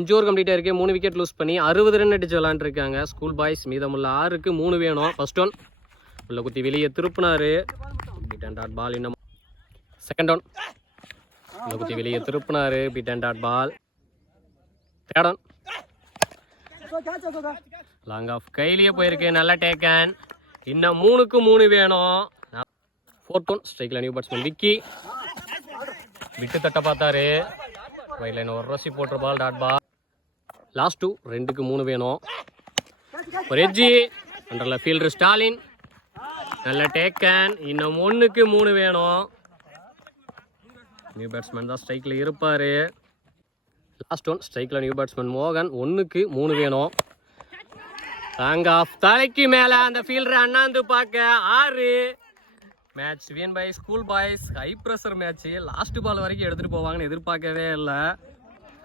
5 over கம்ப்ளீட்டாக இருக்கு. 3 wicket lose பண்ணி 60 ரன் அடிச்சு விளாண்டுருக்காங்க ஸ்கூல் பாய்ஸ். மீதமுள்ள 6க்கு 3 வேணும். ஃபர்ஸ்ட் ஒன் உள்ள குத்தி வெளியே திருப்பினாரு. Beat and dot ball. இன்னும் செகண்ட் ஒன் உள்ள குத்தி வெளியே திருப்பினாரு. Beat and dot ball. Third one long off கையிலேயே போயிருக்கு. நல்ல டேக்கன். இன்னும் 3க்கு 3 வேணும். ஃபோர்த் ஒன் ஸ்ட்ரைக்கில் நியூ பேட்ஸ்மேன் விக்கி விட்டு தட்ட பார்த்தாரு. வைட் லைன் ஒரு ரசி போட்டுற பால். Dot ball. லாஸ்ட் 2 2க்கு 3 வேணும். ஒரு எட்ஜி அண்டரில் ஃபீல்டர் ஸ்டாலின். நல்ல டேக்கன். இன்னும் 1க்கு 3 வேணும். நியூ பேட்ஸ்மேன் தான் ஸ்ட்ரைக்கில் இருப்பார். லாஸ்ட் ஒன் ஸ்ட்ரைக்கில் நியூ பேட்ஸ்மேன் மோகன். 1க்கு 3 வேணும். லாங் ஆஃப் தலைக்கு மேலே அந்த ஃபீல்டர் அண்ணாந்து பார்க்க 6. Match win by school boys. High pressure match. Last ball வரைக்கும் எடுத்துகிட்டு போவாங்கன்னு எதிர்பார்க்கவே இல்லை.